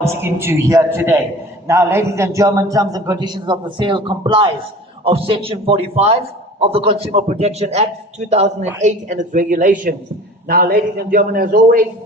into here today. Now, ladies and gentlemen, terms and conditions of the sale complies of Section 45 of the Consumer Protection Act 2008 and its regulations. Now, ladies and gentlemen, as always,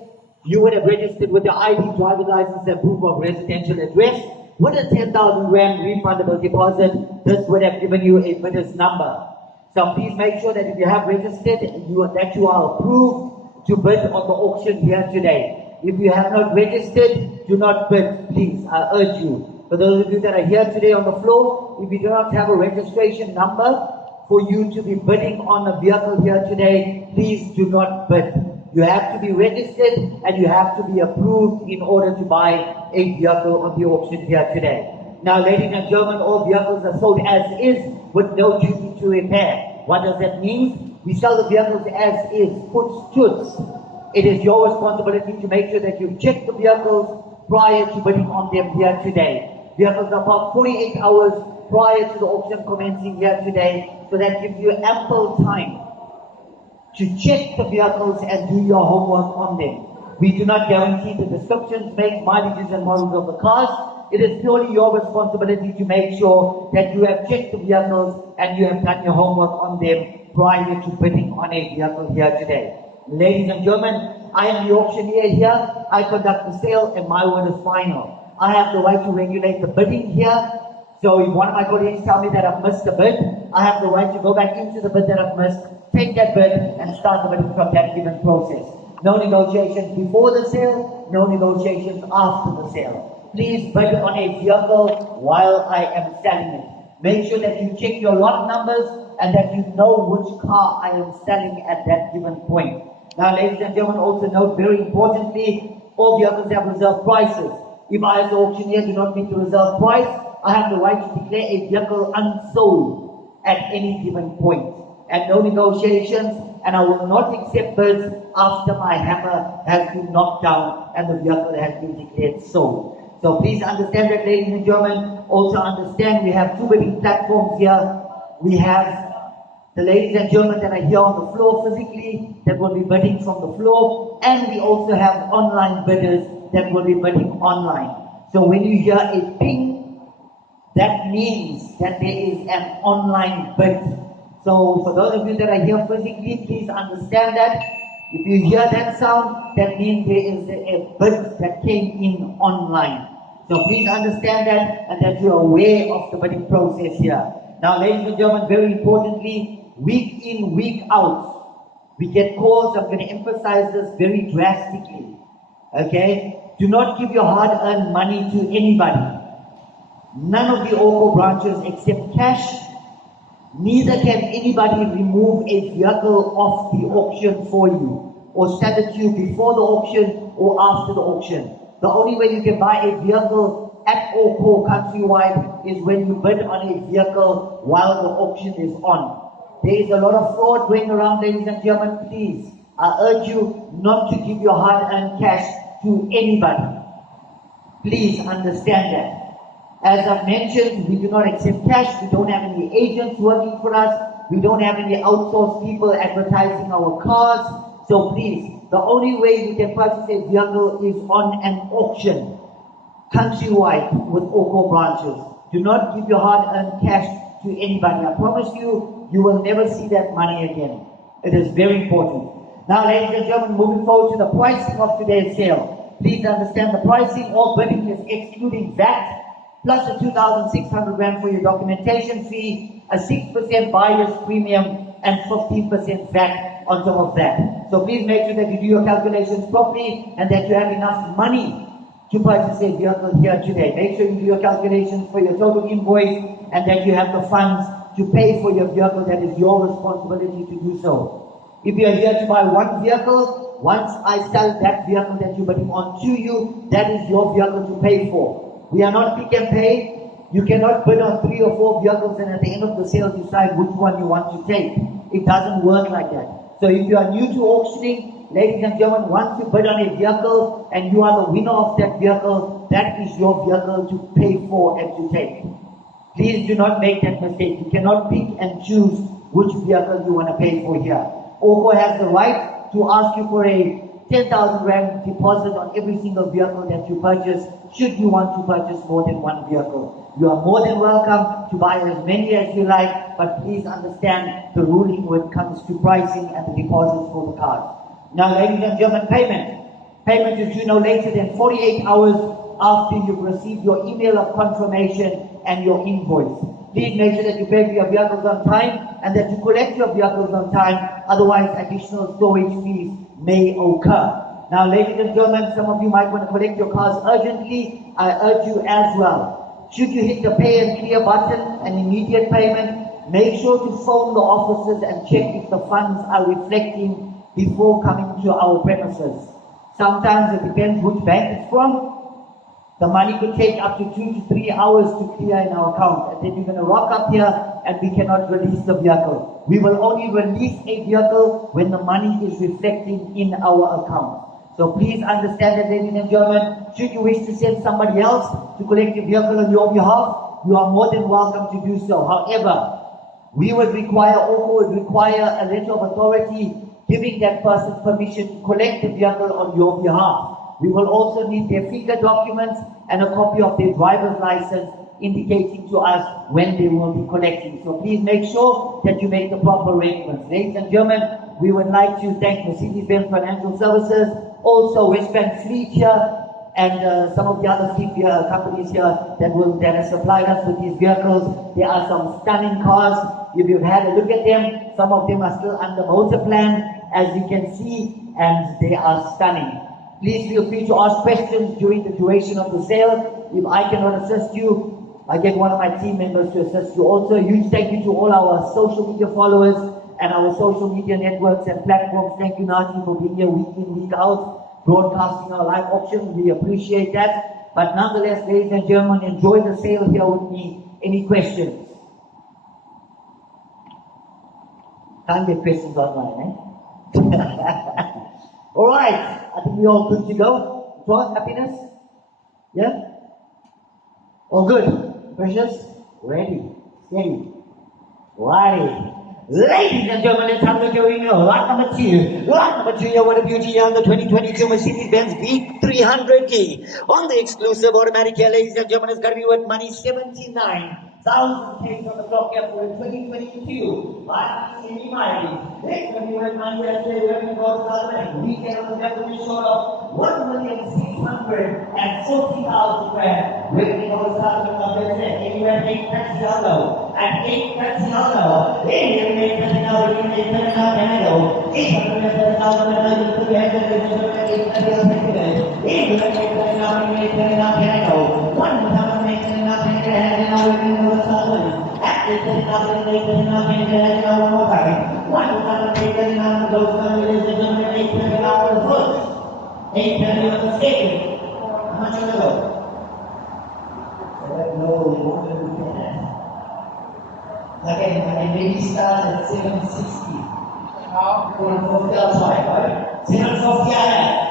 you would have registered with your ID, driver's license, and proof of residential address with a 10,000 Rand refundable deposit. This would have given you a bidder's number. So please make sure that if you have registered, that you are approved to bid on the auction here today. If you have not registered, do not bid, please. I urge you. For those of you that are here today on the floor, if you do not have a registration number for you to be bidding on a vehicle here today, please do not bid. You have to be registered and you have to be approved in order to buy a vehicle on the auction here today. Now, ladies and gentlemen, all vehicles are sold as is with no duty to repair. What does that mean? We sell the vehicles as is, puts, toots. It is your responsibility to make sure that you check the vehicles prior to bidding on them here today. Vehicles are parked 48 hours prior to the auction commencing here today, so that gives you ample time to check the vehicles and do your homework on them. We do not guarantee the descriptions, makes, mileages and models of the cars. It is purely your responsibility to make sure that you have checked the vehicles and you have done your homework on them prior to bidding on a vehicle here today. Ladies and gentlemen, I am the auctioneer here. I conduct the sale and my word is final. I have the right to regulate the bidding here. So if one of my colleagues tell me that I've missed a bid, I have the right to go back into the bid that I've missed, take that bid and start the bidding from that given process. No negotiations before the sale, no negotiations after the sale. Please bid on a vehicle while I am selling it. Make sure that you check your lot numbers and that you know which car I am selling at that given point. Now, ladies and gentlemen, also note very importantly, all vehicles have reserve prices. If I as the auctioneer do not meet the reserve price, I have the right to declare a vehicle unsold at any given point. And no negotiations, and I will not accept bids after my hammer has been knocked down and the vehicle has been declared sold. So please understand that, ladies and gentlemen. Also understand we have two bidding platforms here. We have the ladies and gentlemen that are here on the floor physically that will be bidding from the floor, and we also have online bidders that will be bidding online. So when you hear a ping, that means that there is an online bid. So for those of you that are here physically, please understand that. If you hear that sound, that means there is a bid that came in online. So please understand that and that you are aware of the bidding process here. Now, ladies and gentlemen, very importantly, week in, week out, we get calls. I'm going to emphasize this very drastically. Okay? Do not give your hard-earned money to anybody. None of the Aucor branches accept cash. Neither can anybody remove a vehicle off the auction for you or sell it to you before the auction or after the auction. The only way you can buy a vehicle at Aucor countrywide is when you bid on a vehicle while the auction is on. There is a lot of fraud going around, ladies and gentlemen. Please, I urge you not to give your hard-earned cash to anybody. Please understand that. As I've mentioned, we do not accept cash. We don't have any agents working for us. We don't have any outsourced people advertising our cars. So please, the only way you can purchase a vehicle is on an auction, countrywide with Aucor branches. Do not give your hard-earned cash to anybody. I promise you, you will never see that money again. It is very important. Now, ladies and gentlemen, moving forward to the pricing of today's sale. Please understand the pricing. All bidding is excluding VAT, plus a 2,600 Rand for your documentation fee, a 6% buyer's premium, and 15% VAT on top of that. So please make sure that you do your calculations properly and that you have enough money to purchase a vehicle here today. Make sure you do your calculations for your total invoice and that you have the funds to pay for your vehicle. That is your responsibility to do so. If you are here to buy one vehicle, once I sell that vehicle that you're bidding on to you, that is your vehicle to pay for. We are not pick and pay. You cannot bid on 3 or 4 vehicles and at the end of the sale decide which one you want to take. It doesn't work like that. So if you are new to auctioning, ladies and gentlemen, once you bid on a vehicle and you are the winner of that vehicle, that is your vehicle to pay for and to take. Please do not make that mistake. You cannot pick and choose which vehicle you want to pay for here. Aucor has the right to ask you for a 10,000 Rand deposit on every single vehicle that you purchase should you want to purchase more than one vehicle. You are more than welcome to buy as many as you like, but please understand the ruling when it comes to pricing and the deposits for the cars. Now, ladies and gentlemen, payment. Payment is due no later than 48 hours after you've received your email of confirmation and your invoice. Please make sure that you pay for your vehicles on time and that you collect your vehicles on time, otherwise additional storage fees may occur. Now, ladies and gentlemen, some of you might want to collect your cars urgently. I urge you as well. Should you hit the pay and clear button, an immediate payment, make sure to phone the offices and check if the funds are reflecting before coming to our premises. Sometimes it depends which bank it's from. The money could take up to 2 to 3 hours to clear in our account, and then you're going to rock up here and we cannot release the vehicle. We will only release a vehicle when the money is reflecting in our account. So please understand that, ladies and gentlemen, should you wish to send somebody else to collect your vehicle on your behalf, you are more than welcome to do so. However, we would require, Aucor would require a letter of authority giving that person permission to collect the vehicle on your behalf. We will also need their figure documents and a copy of their driver's license indicating to us when they will be collecting. So please make sure that you make the proper arrangements. Ladies and gentlemen, we would like to thank Mercedes-Benz Financial Services, also Westbank Fleet here, and some of the other fleet companies here that have supplied us with these vehicles. There are some stunning cars. If you've had a look at them, some of them are still under motor plan, as you can see, and they are stunning. Please feel free to ask questions during the duration of the sale. If I cannot assist you, I get one of my team members to assist you. Also, a huge thank you to all our social media followers and our social media networks and platforms. Thank you, Nati, for being here week in, week out, broadcasting our live auction. We appreciate that. But nonetheless, ladies and gentlemen, enjoy the sale here with me. Any questions? Can't get questions online, eh? All right, I think we're all good to go. What? Happiness? Yeah? All good? Precious? Ready? Steady? Righty. Ladies and gentlemen, let's have a look at lot number 2. Lot number 2, what a beauty on the 2022 Mercedes-Benz V300D. On the exclusive automatic here, ladies and gentlemen, it's going to be worth money 79,000 Ks on the clock here for 2022. But any mighty. It's going to be worth money yesterday. We're going to go to the other end. We get on the definitely short of 1,640,000 rand. We're going to go to the other end. Anywhere 8 packs yellow. And 8 packs yellow. Again, maybe start at 760. How? 750 outside, right? 750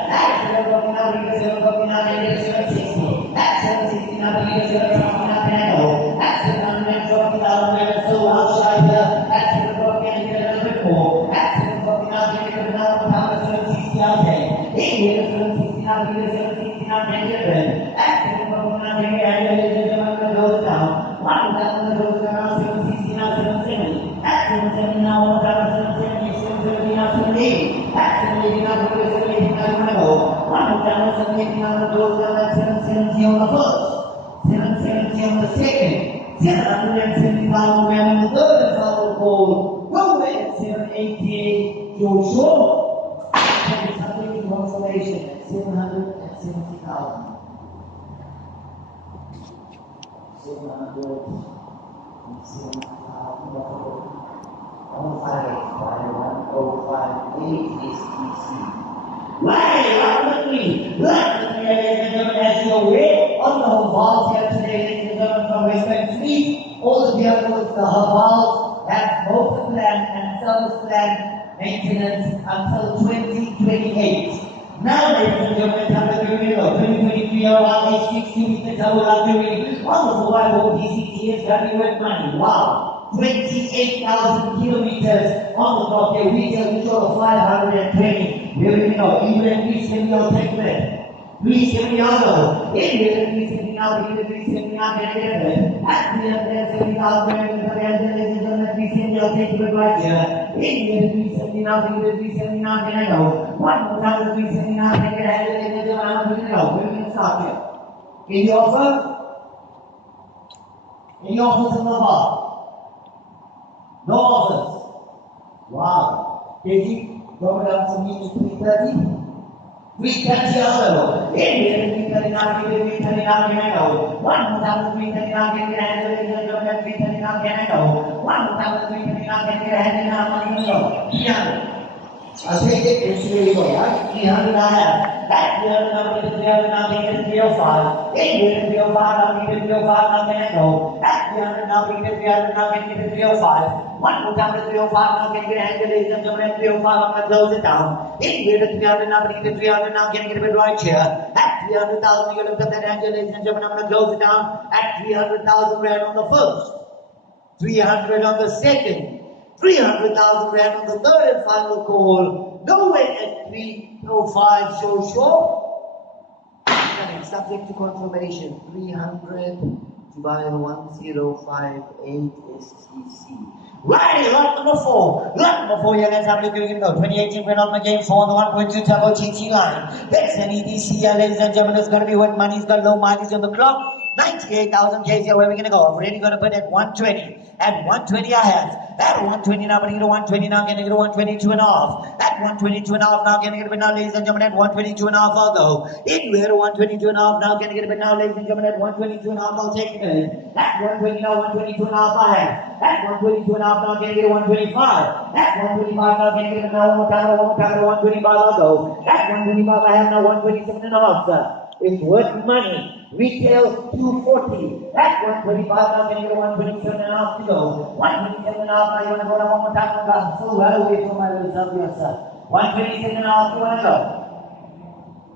that's 750 760. That's 760 that's 750,000 so outside here. That's 750 and get a little bit more. That's 750 760 out there. Here, 760 and get it. That's 750 and goes down. 1,000 goes down, 760 now, 770. That's 770 now, 770, 770 now, 780. That's 780 now, 780 now, you want to go. 1,780 now, goes down, that's 770 on the first. 770 on the second. 770,000 rand on the third, and South Pole. Go ahead, 788, Joshua. And it's under consolation at 770,000. 770,000. As you're aware, on the Havals here today, ladies and gentlemen, from Westbank Fleet, all the vehicles, the Havals, have motor plan and service plan maintenance until 2028. Now, ladies and gentlemen, have a good 2023 around these 60 meters, how we're doing on the survival DCT is very worth money. Wow! 28,000 kilometers on the clock. They retail short of 520. Here we go. England, please can we all take that? 370 also. In here, 370 now, 370 now, get it. At 370,000, ladies and gentlemen, 370, I'll take it right here. In here, 370 now, 370 now, get it. One more time, 370 now, get it. Ladies and gentlemen, I'm going to go. We're going to start here. Any offer? Any offers in the bar? No offers. Wow. KG, go down to me 330. 330 also. In here, 330 now, 330 now, can I go? One more time, 330 now, can I get a hand? Ladies and gentlemen, 330 now, can I go? One more time, 330 now, can I get a hand? And I'm going to go. 300. I'll take it. It's really good, right? 300 I have. That 300 now, get it 300 now, get it 305. In here, 305 now, get it 305 now, can I go? That 300 now, get it 300 now, get it 305. One more time, 305 now, can I get a hand? Ladies and gentlemen, 305, I'm going to close it down. In here, 300 now, get it 300 now, can I get a bit right here? At 300,000, you're going to lift up that hand, ladies and gentlemen, I'm going to close it down. At 300,000 rand on the first. 300 on the second. 300,000 rand on the third and final call. Nowhere at 305, so sure. Subject to confirmation. 300 divided by 1058 STC. Right, lot number 4. Lot number 4, yeah, let's have a look. We're going to go. 2018 went on my game 4 on the 1.2 turbo GT line. There's an EDC here, ladies and gentlemen. It's going to be what money's got low mileage on the clock. 98,000 Ks here, where we're going to go. I'm really going to put at 120. At 120 I have. At 120 now, but I get a 120 now, I'm going to get a 122 and a half. At 122 and a half now, I'm going to get a bit now, ladies and gentlemen, at 122 and a half I'll go. Anywhere to 122 and a half now, I'm going to get a bit now, ladies and gentlemen, at 122 and a half I'll take it. At 120 now, 122 and a half I have. At 122 and a half now, I'm going to get a 125. At 125 now, I'm going to get a now, one more time, at 125 I'll go. At 125 I have now 127 and a half, sir. It's worth money. Retail 240. At 125 now, can you get 127 and a half to go? 127 and a half now, you want to go down one more time? I'm so well away from my little self here, sir. 127 and a half, you want to go?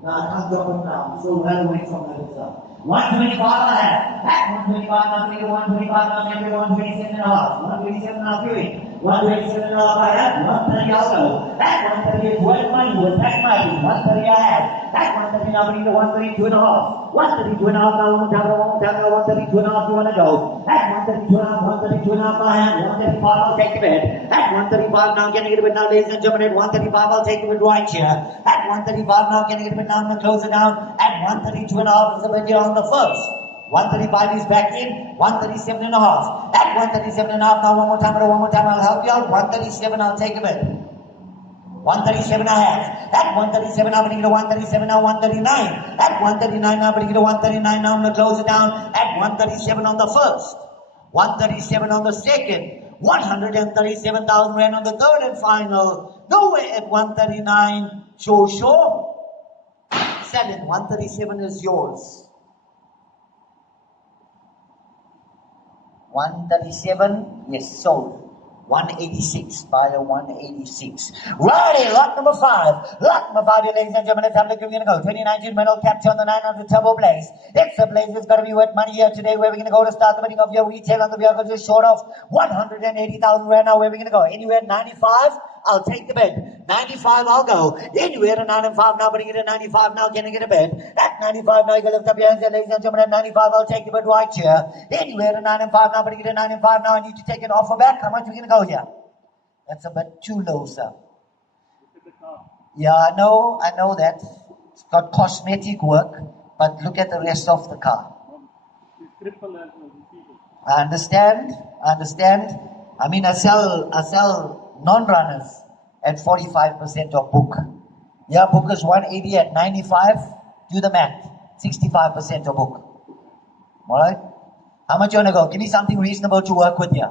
No, I can't drop it now. I'm so well away from my little self. 125 I have. At 125 now, can you get 125 now, can you get 127 and a half? 127 and a half, you in. 127 and a half I have. 130 I'll go. At 130 is worth money, worth that money. 130 I have. At 130 now, we need a 132 and a half. 132 and a half now, one more time, 132 and a half, you want to go. At 132 and a half, 132 and a half, I have. 135, I'll take the bid. At 135 now, can I get a bit now, ladies and gentlemen? At 135, I'll take the bid right here. At 135 now, can I get a bit now? I'm going to close it down. At 132 and a half is the bid here on the first. 135 is back in. 137 and a half. At 137 and a half now, one more time, I'll help you out. 137, I'll take a bid. 137 I have. At 137 now, I'm going to get a 137 now, 139. At 139 now, I'm going to get a 139 now, I'm going to close it down. At 137 on the first. 137 on the second. 137,000 rand on the third and final. Nowhere at 139. Sure. 7. 137 is yours. 137, yes, sold. 186, buyer 186. Righty, lot number 5. Lot number 5, ladies and gentlemen, let's have a look. We're going to go. 2019 metal capture on the 900 turbo blaze. It's a blaze. It's going to be worth money here today. Where we're going to go to start the bidding of your retail on the vehicle just short of 180,000 rand. Now, where we're going to go? Anywhere 95, I'll take the bid. 95, I'll go. Anywhere to 95 now, but you get a 95 now, can I get a bid? At 95 now, you can lift up your hands there, ladies and gentlemen. At 95, I'll take the bid right here. Anywhere to 95 now, but you get a 95 now, I need to take an offer back. How much are we going to go here? That's a bit too low, sir. Yeah, I know that. It's got cosmetic work, but look at the rest of the car. I understand. I mean, I sell non-runners at 45% of book. Yeah, book is 180 at 95. Do the math. 65% of book. Alright? How much you want to go? Give me something reasonable to work with here.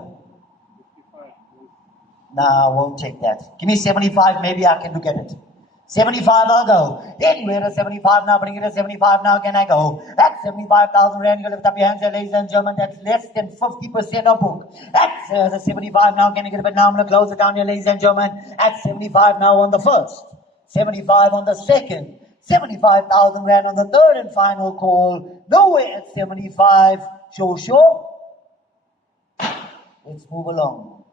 Nah, I won't take that. Give me 75, maybe I can look at it. 75, I'll go. Anywhere to 75 now, bring it to 75 now, can I go? That's 75,000 rand. You lift up your hands there, ladies and gentlemen. That's less than 50% of book. That's the 75 now, can I get a bit now? I'm going to close it down here, ladies and gentlemen. At 75 now on the first. 75 on the second. 75,000 rand on the third and final call. Nowhere at 75. Sure. Let's move along.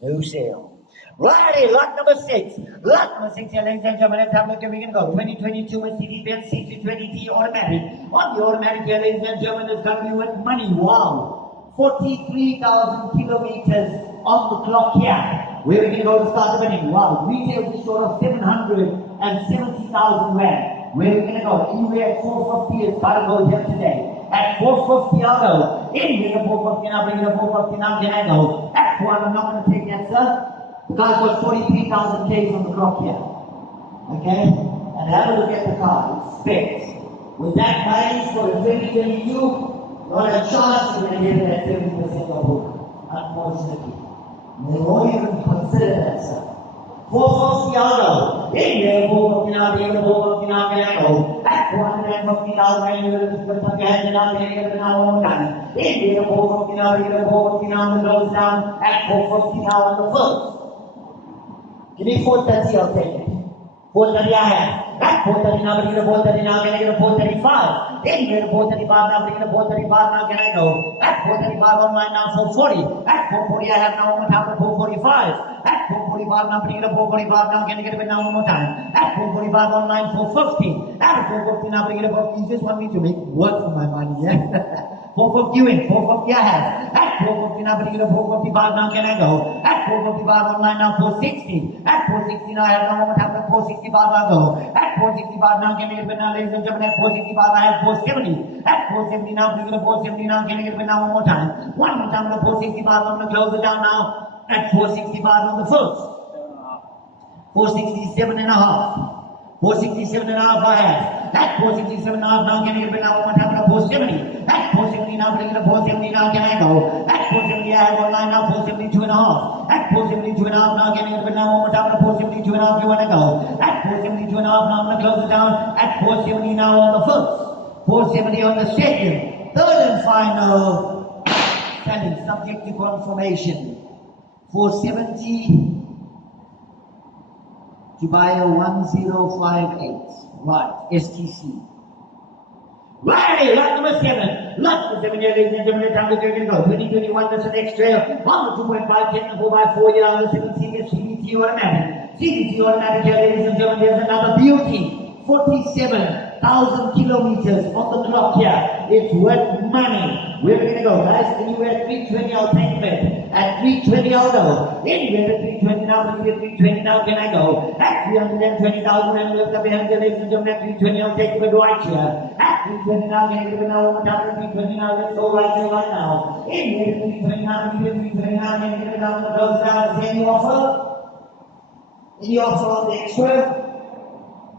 No sale. Righty, lot number 6. Lot number 6 here, ladies and gentlemen. Let's have a look and we can go. 2022 Mercedes-Benz C220T automatic. On the automatic here, ladies and gentlemen, it's going to be with money. Wow. 43,000 kilometers on the clock here. Where are we going to go to start the winning? Wow. Retail just short of 770,000 rand. Where are we going to go? Anywhere at 450 is got to go here today. At 450 I'll go. Anywhere at 450 I'll bring it at 450 now can I go. At 400 I'm not going to take that, sir. The car's got 43,000 Ks on the clock here. Okay? And have a look at the car. It's specs. With that mileage for the 2022, not a chance you're going to get it at 70% of book. Unfortunately. They won't even consider that, sir. 450 I'll go. Anywhere 450 now, bring it at 450 now can I go. At 450 I'll bring it at 450 now can I go now one more time. Anywhere 450 now, bring it at 450 now and goes down at 450 now on the first. Give me 430, I'll take it. 430 I have. At 430 now, bring it to 430 now, can I get a 435? Anywhere to 435 now, bring it to 435 now, can I go? At 435 online now, 440. At 440 I have now one more time to 445. At 445 now, bring it to 445 now, can I get it now one more time? At 445 online, 450. At 450 now, bring it to 450. You just want me to make work for my money, yeah? 450 win, 450 I have. At 450 now, bring it to 455 now, can I go? At 455 online now, 460. At 460 now, I have now one more time to 465 I'll go. At 465 now, can I get it now, ladies and gentlemen? At 465 I have 470. At 470 now, bring it to 470 now, can I get it now one more time? One more time to 465, I'm going to close it down now. At 465 on the first. 467 and a half. 467 and a half I have. At 467 and a half now, can I get it now one more time to 470? At 470 now, bring it to 470 now, can I go? At 470 I have online now, 472 and a half. At 472 and a half now, can I get it now one more time to 472 and a half, you want to go? At 472 and a half now, I'm going to close it down. At 470 now on the first. 470 on the second. Third and final. Standing subject to confirmation. 470 to buy a 1058. Right, STC. Right, lot number 7. Lot number 7 here, ladies and gentlemen, time to go. 2021, that's the next trail. On the 2.5, 10 and 4x4 here on the 7 series CVT automatic. CVT automatic here, ladies and gentlemen, there's another beauty. 47,000 kilometers on the clock here. It's worth money. Where are we going to go, guys? Anywhere at 320, I'll take it. At 320, I'll go. Anywhere at 320 now, anywhere at 320 now, can I go? At 320,000, and lift up your hands, ladies and gentlemen. At 320, I'll take it right here. At 320 now, can I get it now? One more time at 320 now, let's go right here, right now. Anywhere at 320 now, anywhere at 320 now, can I get it now? When it goes down, is there any offer? Any offer on the extra?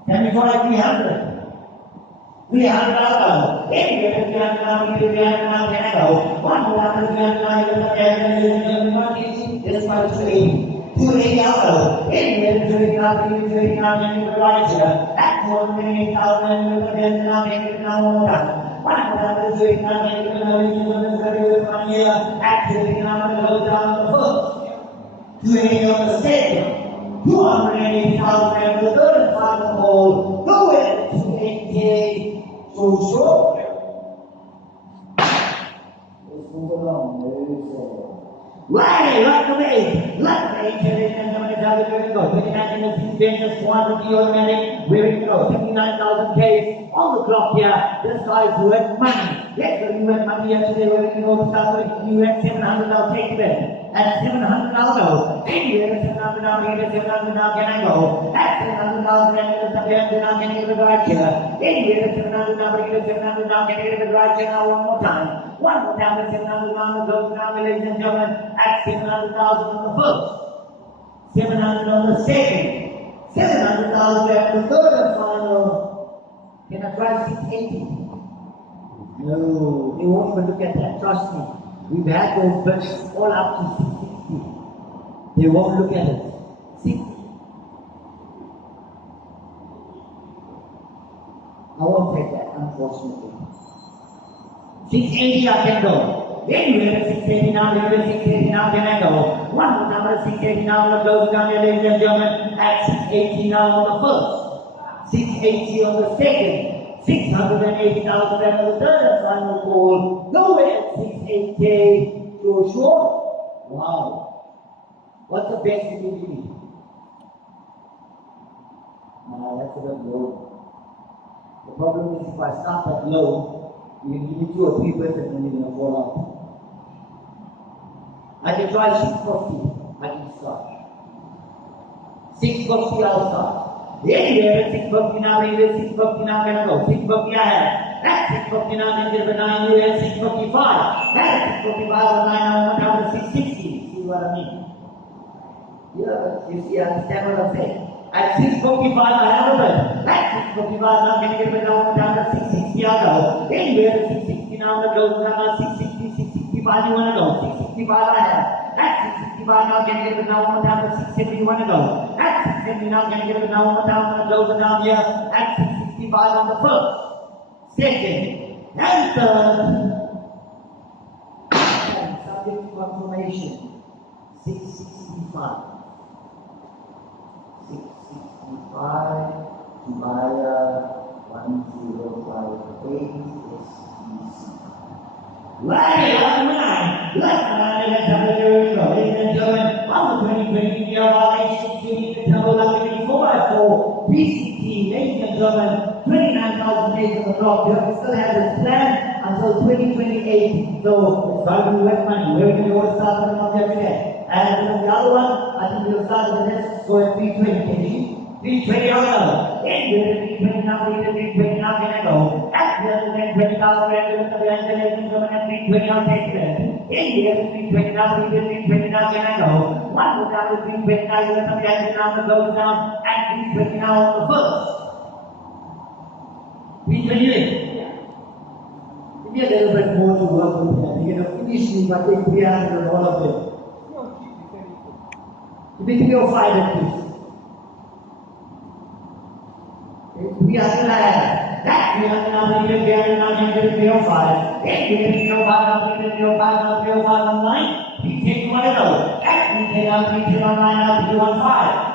Can we try 300? 300 now, anywhere at 300 now, anywhere at 300 now, can I go? One more time at 300 now, you lift up your hands, ladies and gentlemen. This one is 280. 280 I'll go. Anywhere at 280 now, anywhere at 280 now, can I get it right here? At 480,000, and you lift up your hands now, can I get it now one more time? One more time at 280 now, can I get it now, ladies and gentlemen, very good one here. At 280 now, I'm going to go down on the first. 280 on the second. 280,000 and the third and final hole. Go ahead, 280. So short. Let's move along. Right, like the way. Like the way, ladies and gentlemen, how we're going to go. 29 minutes, dangerous, 400 automatic. Where we go? 79,000 Ks on the clock here. This guy is worth money. Let's go, you went money yesterday. Where we can go to start with. You at 700, I'll take it. At 700 I'll go. Anywhere at 700 now, at 700 now, can I go? At 700 now, can I get it now, can I get it right here? Anywhere at 700 now, at 700 now, can I get it right here now, one more time. One more time at 700 now, goes down, ladies and gentlemen, at 700,000 on the first. 700 on the second. 700,000 at the third and final. Can I try 680? No, they won't even look at that, trust me. We've had those bits all up to 660. They won't look at it. 60. I won't take that, unfortunately. 680 I can go. Anywhere at 680 now, anywhere at 680 now, can I go? One more time at 680 now, I'm going to close it down here, ladies and gentlemen. At 680 now on the first. 680 on the second. 680,000 and the third and final call. Nowhere at 680K to a short. Wow. What's the best you can give me? That's a bit low. The problem is if I start at low, you can give me 2 or 3% and then you're going to fall out. I can try 650. I can start. 650 I'll start. Anywhere 650 now, anywhere 650 now, can I go? 650 I have. That's 650 now, then there's a 9 you have 655. That's 655 or 9 now, I'm down to 660. See what I mean? Yeah, you see, I understand what I'm saying. At 655 I have a bed. At 655 now, can I get it down to 660 I'll go. Anywhere 660 now, that goes down to 660, 665 you want to go. 665 I have. At 665 now, can I get it down to 670 you want to go. At 670 now, can I get it down when it goes down here. At 665 on the first, second, and third. And subject to confirmation. 665. 665 divided 1058 SEC. Right, let's have a look. Ladies and gentlemen, on the 2020 year of our nation, you need to tell us 4x4 PCT, ladies and gentlemen, 29,000 days on the clock. We still have this plan until 2028. So it's got to be wet money. We're going to go start putting up there today. And the other one, I think we'll start with the next go at 320. 320 on the then we're at 320 now, we're at 320 now, can I go? At the other than 20,000, we're at 320 I'll take it. In here, 320 now, we're at 320 now, can I go? One go down to 320 now, you're going to be now, that goes down at 320 now on the first. 328. Give me a little bit more to work with here. You're going to finish me, but take 300 and all of them. Give me 305 at least. 300 I have. That 300 now, we get 300 now, we get 305. Then we get 305 now, we get 305 now, 305 on 9. 310 want to go. That 310 now, 310 on 9 now, 315.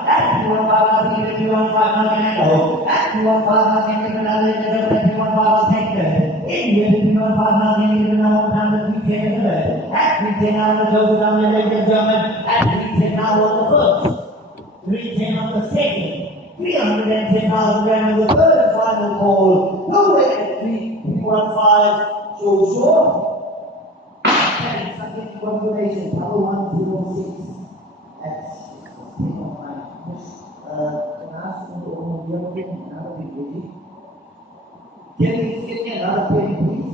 That 315 now, we get 315 now, can I go? That 315 now, can I get another 315 I'll take it. In here, 315 now, can I get another down to 310. That 310 now, the goes down there, ladies and gentlemen. That 310 now on the first. 310 on the second. 310,000 rand on the third and final call. No way at 315. So short. And subject to confirmation. Number 106. That's thing on my push. Can I ask you to own the other thing? Another big baby. Can you get me another penny, please?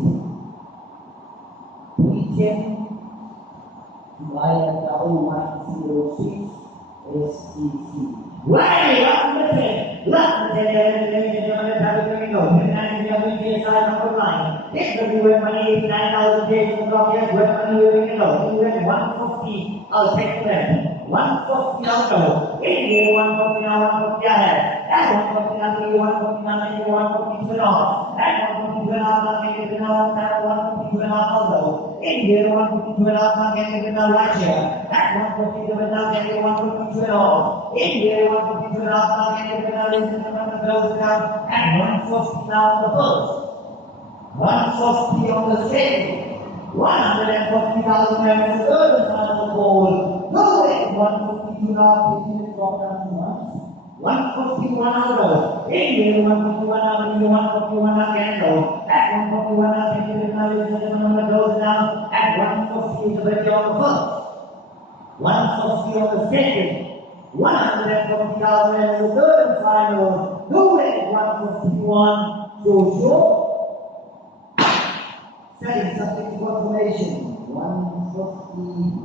310 divided double 106 SEC. Right, ladies and gentlemen, have a go. And the number 9. This will be where money 89,000 days in the clock. Yes, where money we're going to go. You went 150, I'll take them. 150 I'll go. In here, 150 now, 150 I have. That 150 now, 150 now, 150 to off. That 150 to off, I'll take it now, that 150 to off I'll go. In here, 150 to off, I'll get it now right here. That 150 to off, I'll get it 150 to off. In here, 150 to off, I'll get it now, listen to the close down. And 150 now on the first. 150 on the second. 140,000 rand on the third and final call. No way, 152 now, 15 drop down to 151 out of. In here, 151 out, 151 out, can go. At 141 out, can you now listen to the number goes down. At 150 is the better on the first. 150 on the second. 140,000 rand on the third and final. No way, 151. So short. Second, subject to confirmation. 150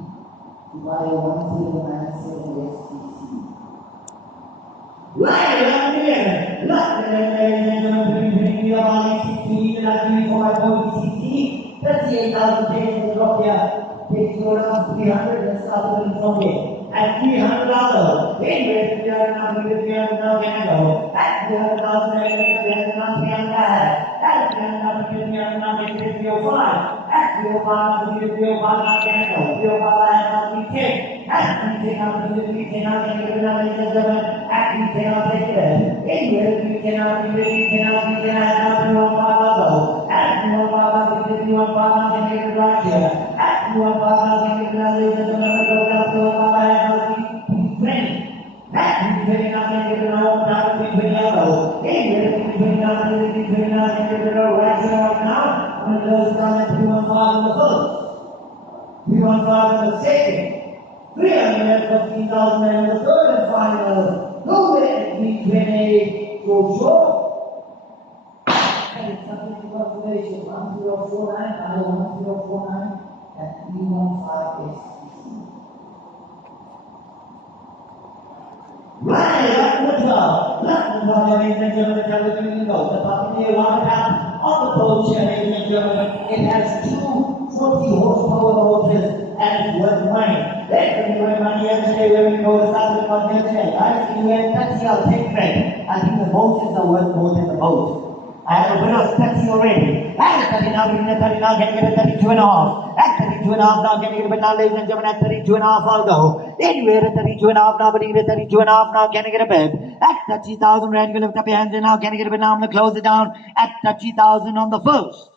divided 1097 SEC. Right, ladies and gentlemen, we are on ECT, and I'm for my ECT. 38,000 days in the drop here. Takes more than 300, let's start with from here. At $300, in 300 now, we get 300 now, can I go? At 300,000, we get 300 now, 300 At 300 now, we get 300 now, we get 305. At 305 now, we get 305 now, can I go? 305 now, 310. At 310 now, we get 310 now, can I get another 310. At 310 now, take it. In here, 310 now, we get 310 now, 310 now, 315 now, go. At 315 now, we get 315 now, can I get it right here. At 315 now, can I get another 310 now, go down to 315. goes down at 315 on the first, 315 on the second, 315,000 on the third and final. Go at 328, go short. And it's something to calculation. 1049, I 1049, and 315 is. Right, ladies and gentlemen, everything goes. The Buccaneer witout on the boat here, ladies and gentlemen. It has 240 horsepower motors and it's worth money. Let's go to money yesterday when we go to start the conference today. Guys, you had 30, I'll take credit. I think the boats are worth more than the boat. I have a bit of 30 already. At 30 now, getting a 30 now, can I get a 32 and a half? At 32 and a half now, can I get a bit now, ladies and gentlemen, at 32 and a half, I'll go. Anywhere at 32 and a half now, but even at 32 and a half now, can I get a bid? At 30,000 rand, you lift up your hands and now, can I get a bid now? I'm going to close it down at 30,000 on the first,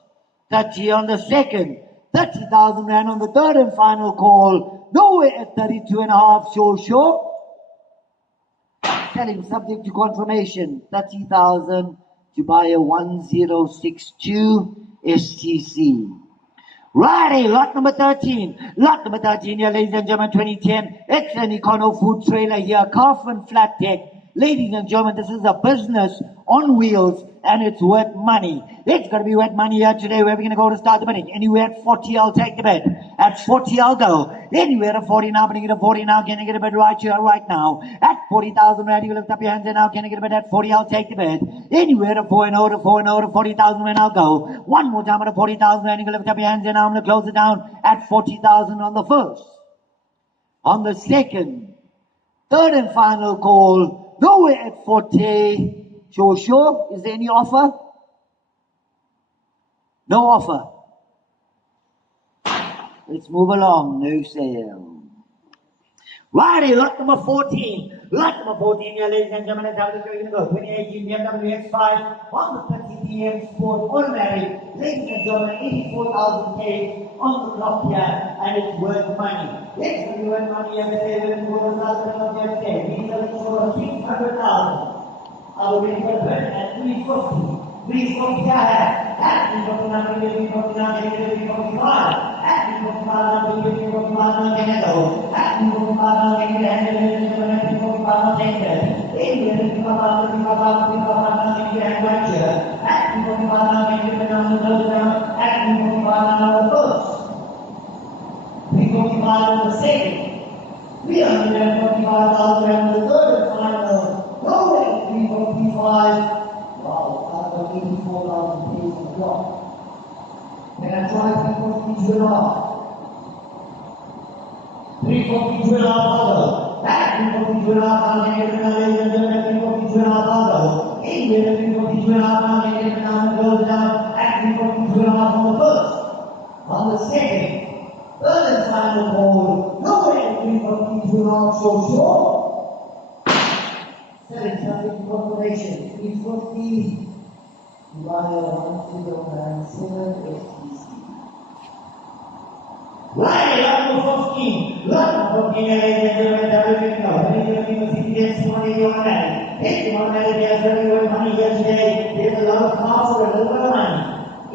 30 on the second, 30,000 rand on the third and final call. Nowhere at 32 and a half, sure. Selling subject to confirmation, 30,000 to buy a 1062 STC. Righty, lot number 13. Lot number 13 here, ladies and gentlemen, 2010. It's an Econo food trailer here, calf and flat deck. Ladies and gentlemen, this is a business on wheels and it's worth money. It's going to be worth money here today. Where are we going to go to start the bidding? Anywhere at 40, I'll take the bid. At 40, I'll go. Anywhere at 40 now, but I get a 40 now. Can I get a bid right here, right now? At 40,000 rand, you lift up your hands and now. Can I get a bid at 40? I'll take the bid. Anywhere at 4 and 0 to 4 and 0 to 40,000 rand, I'll go. One more time at 40,000 rand, you lift up your hands and now. I'm going to close it down at 40,000 on the first. On the second, third and final call. Nowhere at 40. Sure. Is there any offer? No offer. Let's move along. No sale. Righty, lot number 14. Lot number 14 here, ladies and gentlemen. Let's have a look. We're going to go. 2018 BMW X5 on the 30 PM Sport automatic. Ladies and gentlemen, 84,000 on the clock here, and it's worth money. It's going to be worth money every day. We're going to go to the clock every day. These are the show of 600,000. I will make a bid at 350. 350 I have. At 349, 349, 345. At 345, 345, can I go? At 345, can I get a 345, take it. In 345, 345, 345, can I get a right here. At 345, can I get a number down. At 345, now the first. 345 on the second. 345,000 on the third and final. No way, 345. Wow, I've got 84,000 pace on the clock. Can I try 342 and a half? 342 and a half, I'll go. At 342 and a half, I'll get it now, ladies and gentlemen. 342 and a half, I'll go. Anyway, 342 and a half, I'll get it now, and goes down. At 342 and a half on the first. On the second, third and final call. No way, 342 and a half, sure. Selling subject to confirmation. 350 via 1097 STC. Right, lot number 15. Lot number 15, ladies and gentlemen, everything now. Everything was CPS 180. It's 180, there's very good money here today. There's a lot of cars for a little bit of money.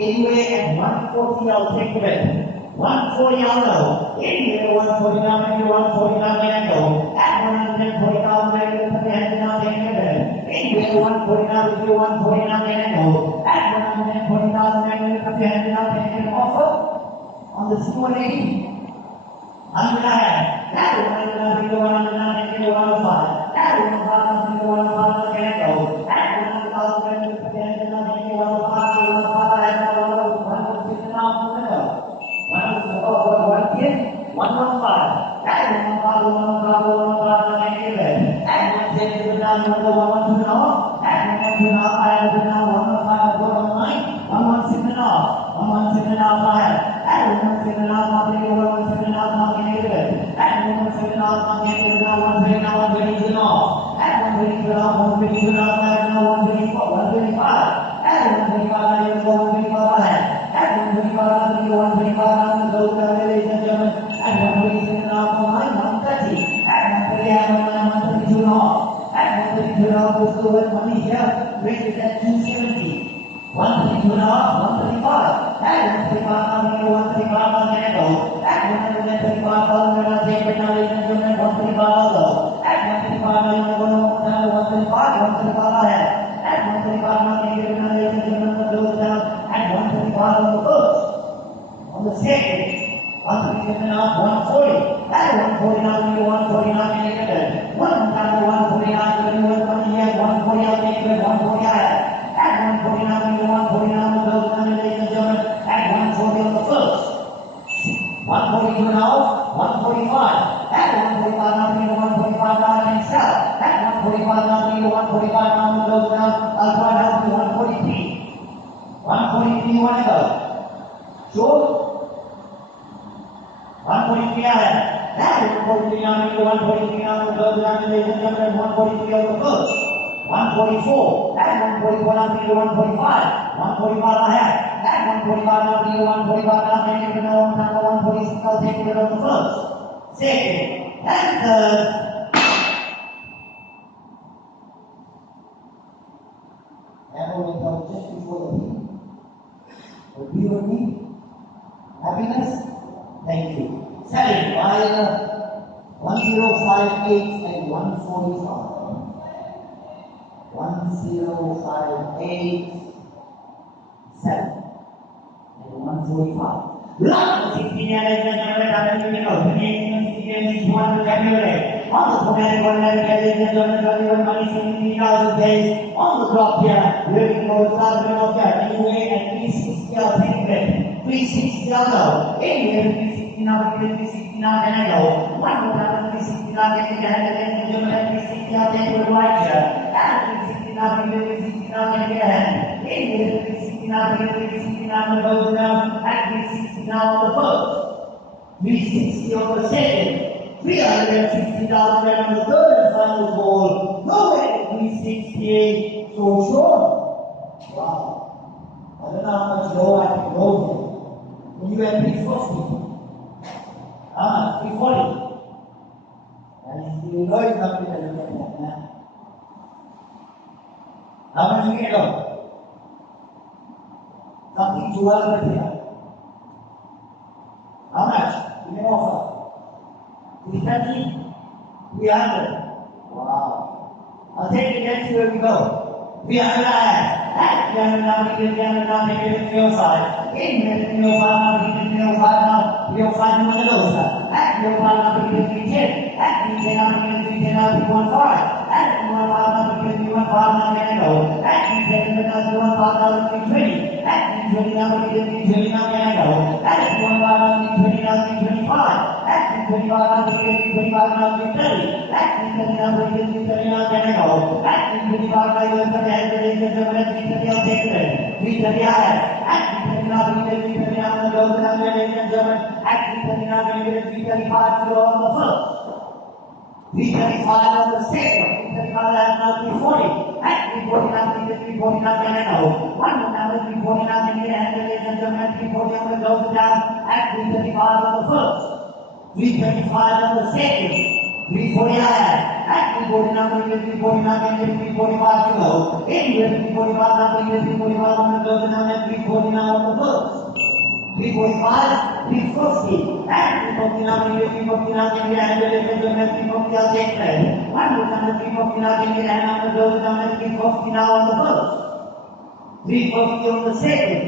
Anyway, at 140, I'll take the bid. 140, I'll go. Anyway, 140 now, maybe 140 now, can I go? At 140,000, I will put the hand now, take the bid. Anyway, 140 now, if you 140 now, can I go? At 140,000, I will put the hand now, take the offer. On the C180, 100 I have. That 100 now, take the 100 now, take the 105. That 105 now, take the 105 now, can I go? At 100,000, I will put the hand now, take the 105, 105, I have no 106 now, I'm going to go. 115. That 115, 115, I give it. At 110, put down the 112 and off. At 112 and off, I have it now, 115, I go online. 116 and off. 116 and off, I have. At 116 and off, I'll take it. 116 and off, I'll give it. At 116 and off, I'll give it now, 120 now, 122 and off. At 122 and off, 122 and off, I have now 124, 125. At 125, I have 125, I have. At 125, I'll give you 125, I'll go down, ladies and gentlemen. At 126 and off, 130. At 130, I have 132 and off. At 132 and off, we're still with money here. Rate is at 270. 132 and off, 135. At 135, the second. 140 now, 140. At 140 now, 140 now, can you get it? 140 now, 140 here, 140 out, can you get it? 140 higher. At 140 now, 140 now, those down, ladies and gentlemen. At 140 on the first. 142 now, 145. At 145 now, 145 now, can sell. At 145 now, 145 now, those down. I'll try now to 143. 143, you want to go? Sure? 143 higher. That 143 now, 143 now, those down, ladies and gentlemen. 143 on the first. 144. At 144 now, 145. 145 higher. At 145 now, 145 now, can you get it? 146, I'll take it on the first. Second. And third. Ever went out just before the meeting? Will be with me? Happiness? Thank you. Selling by 1058 and 145. 1058, 7 and 145. Love 16 years and on the February. On the 21 money 17,000 days. On the drop here, really goes out of there. Anyway, at least 60 I'll take it. 360 I'll go. Anyway, 360 now, 360 now, then I go. One more time, 360 now, then you get it. 360 I'll take it right here. And 360 now, 360 now, then you get it. Anyway, 360 now, 360 now, goes down. And 360 now on the first. 360 on the second. 360,000 on the third and final goal. No way, 368. So short. Wow. I don't know how much low I can go here. When you have 340. How much? 340. And you know it's not going to look at that now. How much you get go? Something to work with here. How much? You can offer. 330, 300. Wow. I'll take it next where we go. 300 higher. 300 now, 300 now, take it to 305. In there, 305 now, 305 now, 305 you want to go, sir. At 305 now, 310. At 310 now, 310 now, 315. At 315 now, 315 now, can I go? At 310 now, 315 now, 320. At 320 now, 320 now, can I go? At 315 now, 320 now, 325. At 325 now, 325 now, 330. At 330 now, 330 now, can I go? At 325 now, you want to get the ladies and gentlemen, 330 I'll take it. 330 higher. At 330 now, 330 now, the goes down there, ladies and gentlemen. At 330 now, going to get 335 to go on the first. 335 on the second. 335 now, 340. At 340 now, 340 now, can I go? One more time, 340 now, can you get the ladies and gentlemen, 340 on the goes down. At 335 on the first. 335 on the second. 340 higher. At 340 now, 340 now, can you get 345 to go? Anyway, 345 now, 345 on the goes down. At 340 now on the first. 345, 350. At 350 now, 350 now, can you get the ladies and gentlemen, 350 I'll take it. One more time, 350 now, can you get on the goes down. At 350 now on the first. 350 on the second.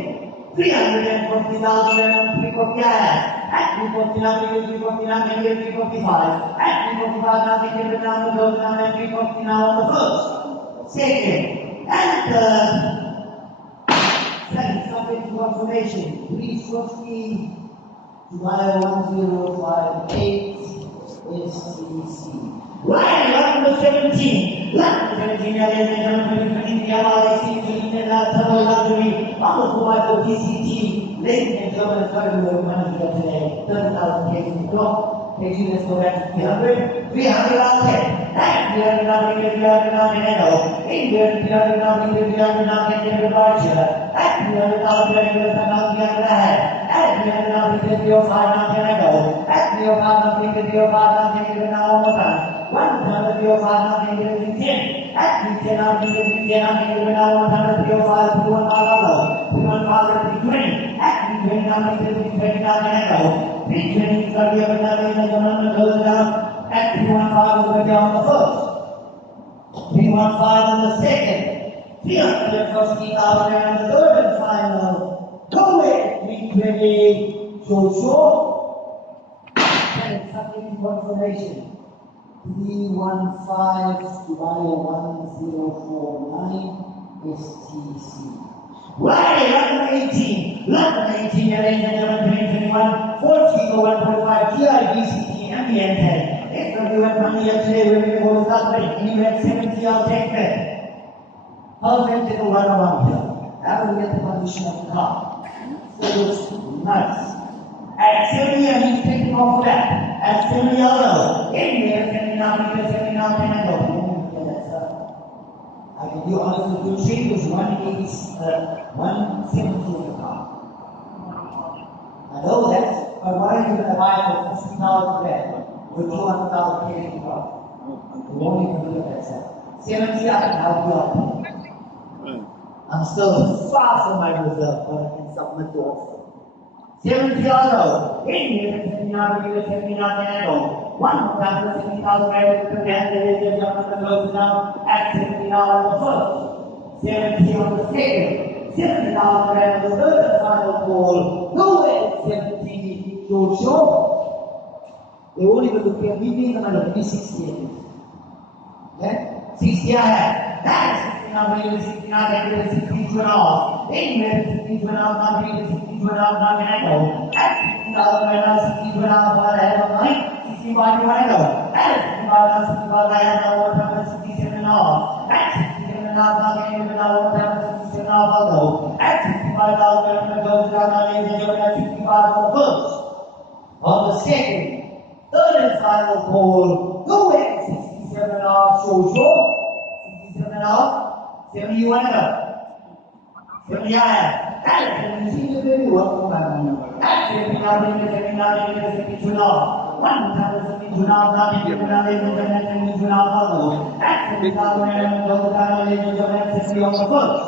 350,000 and 350 higher. At 350 now, 350 now, can you get 355. At 355 now, can you get down the goes down. At 350 now on the first. Second. And third. Second, subject to confirmation. 350 to 1058 SCC. Right, number 17. Number 17, ladies and gentlemen, 2023 Award exceeding the Total Luxury Almost provide for TCT. Ladies and gentlemen, sorry we were money here today. 30,000 cases to drop. KG, let's go back to 300. 300 I'll take. At 300 now, 300 now, can I go? In here, 300 now, 300 now, can you get a departure? At 300 now, 300 now, 300 ahead. At 300 now, 305 now, can I go? At 305 now, 305 now, can you get it now one more time? One time, 305 now, can you get it 310? At 310 now, 310 now, can you get it now one time? 305, 315 I'll go. 315, 320. At 320 now, 320 now, can I go? 320 is going to be up and down, ladies and gentlemen, goes down. At 315 is going to be on the first. 315 on the second. 350,000 on the third and final. Go away. 320 Joshua. And subject to confirmation. 315 divided 1049 STC. Right, number 18. Number 18, ladies and gentlemen, 2021, 1401.5 GIBCT MBN 10. If you have money yesterday, we're going to go start with you had 70, I'll take that. Perfect to run around here. How do we get the position of the car? So it's nice. At 70, he's taking off that. At 70, I'll go. In there, 79, 10 I go. I can do honestly good trade was 170 in the car. I know that, but why are you going to buy for $50 for that? With $200 carrying the car. You won't even look at that. 70, I can help you out. I'm still far from my reserve, but I can submit to offer. 70 euro. In here, 79, 79 euro. One more time for 70,000 right to the hand, ladies and gentlemen, close now at 70 on the first, 70 on the second, 70,000 right on the third and final call. Go ahead, 70 to show. They won't even look at me being another 60 years. Okay? 60 I have. That's 69, 60 went off. Anyway, 60 went off, now 60 went off, now can I go? At 60,000 right now, 60 went off, what I have on mine. 65 you want to go. At 65 now, 65 I have now, what time is 67 and off. At 67 and off, now can I go now, what time is 67 and off, I'll go. At 65,000, I'm going to go down now, ladies and gentlemen, at 65 on the first. On the second, third and final call, go ahead, 67 and off, show short. 67 and off, 70 you want to go. 70 I have. At 70, you really work for my money. At 70 now, 72 now. One time 72 now, now, 72 now, ladies and gentlemen, 72 now, follow. At 70,000 and go down, ladies and gentlemen, 70 on the first.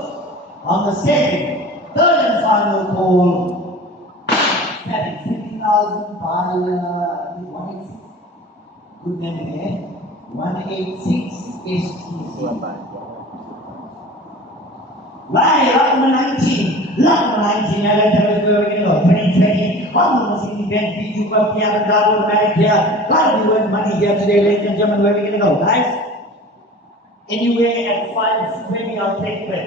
On the second, third and final call, 50,000 by 186. Good memory, eh? 186 STC. Right, lot number 19. Lot number 19, I let them go, 2020. Almost in the event, we do up here, the dollar automatic here. Gotta be worth money here today, ladies and gentlemen. Where are we going to go, guys? Anywhere at 520, I'll take it.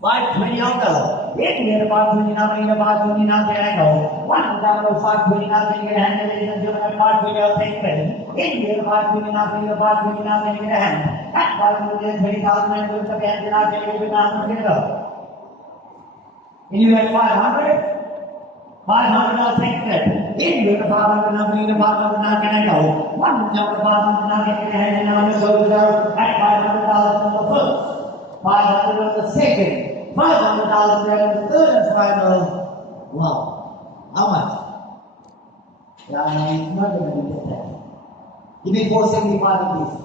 520, I'll go. Anywhere at 520, now, in about 20, now, there I go. One down to 520, now, then you get a hand, ladies and gentlemen. At 520, I'll take it. Anywhere at 520, now, then you get a 520, now, then you get a hand. At 520,000 and look at the hands and I'll tell you now, we're going to go. Anywhere at 500? 500, I'll take that. Anywhere at 500, now, bring the 500, now, can I go? One down to 500, now, get your hand and now, let's go down at 500,000 on the first. 500 on the second. 500,000 on the third and final. Wow. How much? Yeah, I'm not going to get that. Give me 475 please.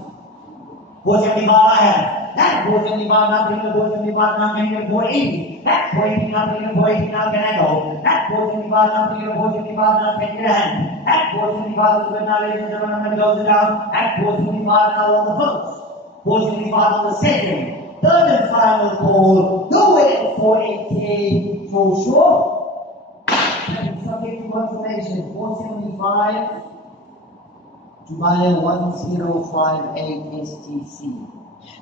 475 I have. That 475 now, bring the 475 now, can you get 480? That 480 now, bring the 480 now, can I go? That 475 now, bring the 475 now, can you get a hand? That 475 is good now, ladies and gentlemen, I'm going to close it down. That 475 now on the first. 475 on the second. Third and final call. Go ahead, 488 for sure. Subject to confirmation, 475. July 1058 STC.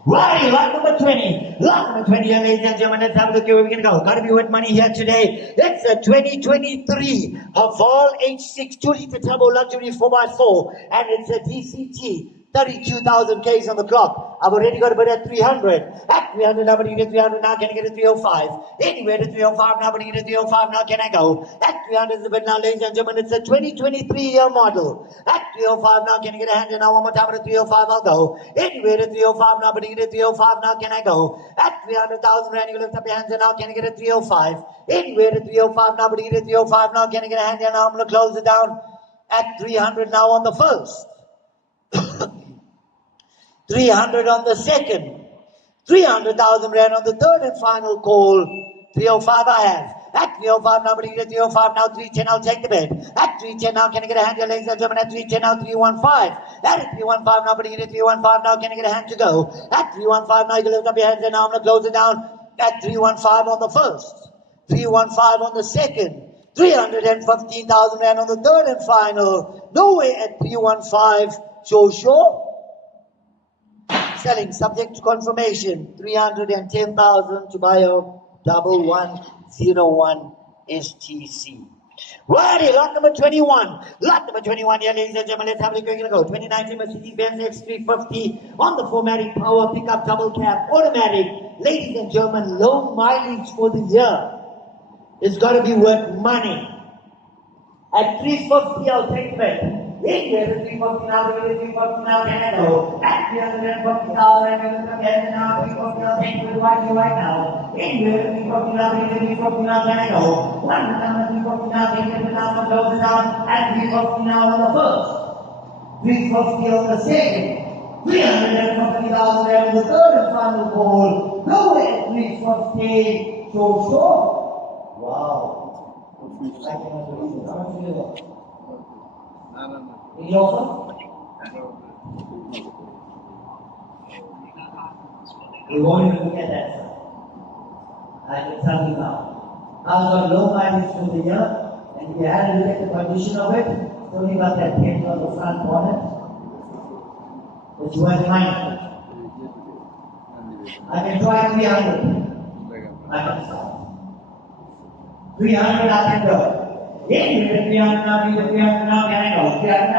Right, lot number 20. Lot number 20, ladies and gentlemen, let's have a look here where we're going to go. Got to be with money here today. It's a 2023 Haval H6 2-liter turbo luxury 4x4, and it's a DCT. 32,000 Ks on the clock. I've already got a bid at 300. At 300, I'm going to get 300 now. Can I get a 305? Anywhere to 305 now. I'm going to get a 305 now. Can I go? At 300 is the bid now, ladies and gentlemen. It's a 2023 year model. At 305 now. Can I get a hand in now? One more time at a 305. I'll go. Anywhere to 305 now. I'm going to get a 305 now. Can I go? At 300,000 rand, you lift up your hands and now. Can I get a 305? Anywhere to 305 now. I'm going to get a 305 now. Can I get a hand in now? I'm going to close it down at 300 now on the first. 300 on the second, 300,000 rand on the third and final call. 305 I have. At 305 now, but you get 305 now, 310, I'll take the bid. At 310 now, can I get a hand, ladies and gentlemen? At 310 now, 315. At 315 now, but you get 315 now, can I get a hand to go? At 315 now, you can lift up your hands and now I'm going to close it down. At 315 on the first, 315 on the second, 315,000 rand on the third and final. No way at 315. Joshua. Selling subject to confirmation. 310,000 to buy a 1101 STC. Righty, lot number 21. Lot number 21 here, ladies and gentlemen. Let's have a look. We're going to go. 2019 Mercedes-Benz X350 on the 4MATIC power pickup double cab automatic. Ladies and gentlemen, low mileage for the year. It's got to be worth money. At 350, I'll take it. In there, the 350 now, the 350 now, can I go? At 350,000, I'm going to get it now, 350 now, take it right now. In there, the 350 now, the 350 now, can I go? One time, the 350 now, take it now, close it down, at 350 now on the first. 350 on the second. 350,000 there on the third and final call. No way at 350, so short. Wow. I cannot believe it. How much do you get? Any offer? We won't even look at that, sir. I can tell you now. I was on low mileage for the year, and if you had to look at the condition of it, it's only got that paint on the front bonnet. It's worth money. I can try 300. I can start. 300 I can go. In with 300 now, with 300 now, can I go? 300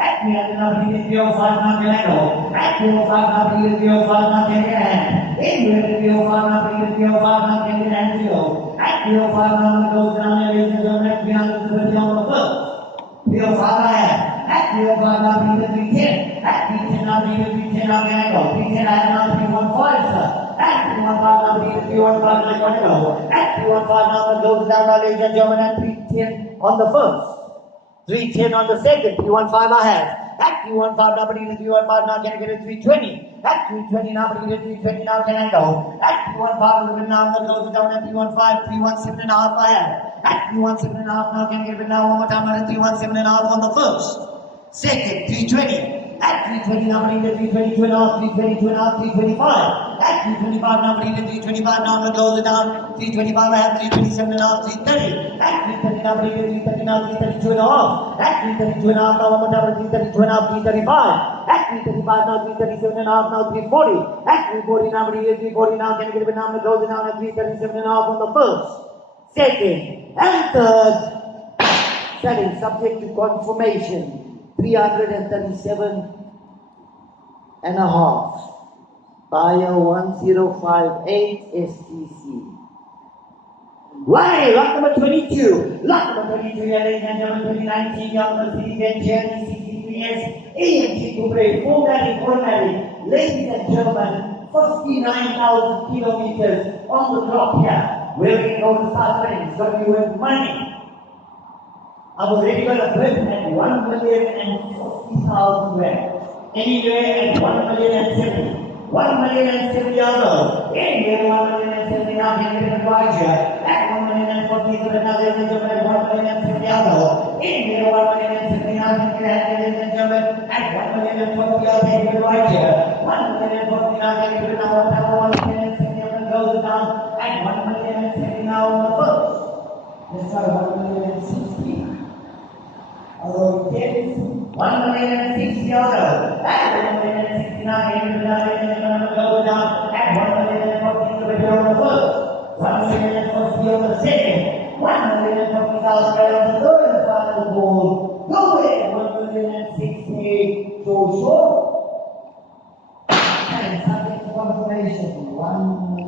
at 300 now, with 305 now, can I go? At 305 now, with 305 now, can I get in with 305 now, with 305 now, can I get to go? At 305 now, it goes down, ladies and gentlemen, at 330 on the first. 305 I have. At 305 now, with 310. At 310 now, with 310 now, can I go? 310 I have now, 315, sir. At 315 now, with 315 now, can I go? At 315 now, it goes down, ladies and gentlemen, at 310 on the first. 310 on the second. 315 I have. At 315 now, but even 315 now, can I get a 320? At 320 now, but even 320 now, can I go? At 315 now, I'm going to down at 315, 317 and a half I have. At 317 and a half now, can I get it now one more time at 317 and a half on the first. Second, 320. At 320 now, but even 322 and a half, 322 and a half, 325. At 325 now, but even 325 now, I'm going to close it down. 325 I have, 327 and a half, 330. At 330 now, but even 330 now, 332 and a half. At 332 and a half now, one more time at 332 and a half, 335. At 335 now, 337 and a half now, 340. At 340 now, but even 340 now, can I get it now, I'm going to close it down at 337 and a half on the first. Second and third. Selling subject to confirmation. 337 and a half. Buyer 1058 STC. Right, lot number 22. Lot number 22, ladies and gentlemen, 2019 young Mercedes-Benz Journey 63S AMG Coupe 4MATIC automatic. Ladies and gentlemen, 59,000 kilometers on the clock here. Where we go to start running, it's going to be worth money. I was already got a bid at 1,050,000 rand. Anywhere at 1,070,000. 1,070,000 also. Anywhere 1,070,000 now can get a advisor. At 1,040,000 now there's a gentleman at 1,070,000 also. Anywhere 1,070,000 can get ladies and gentlemen. At 1,040,000 can get an advisor. 1,040,000 now can get now 1,070,000 goes down. At 1,070,000 now on the first. Let's try 1,060,000. Although it is 1,060,000 also. At 1,069,000 go down. At 1,040,000 on the first. 1,040,000 on the second. 1,040,000 right on the third and final goal. Go away. 1,060,000 so short. And subject to confirmation. 1,050,000.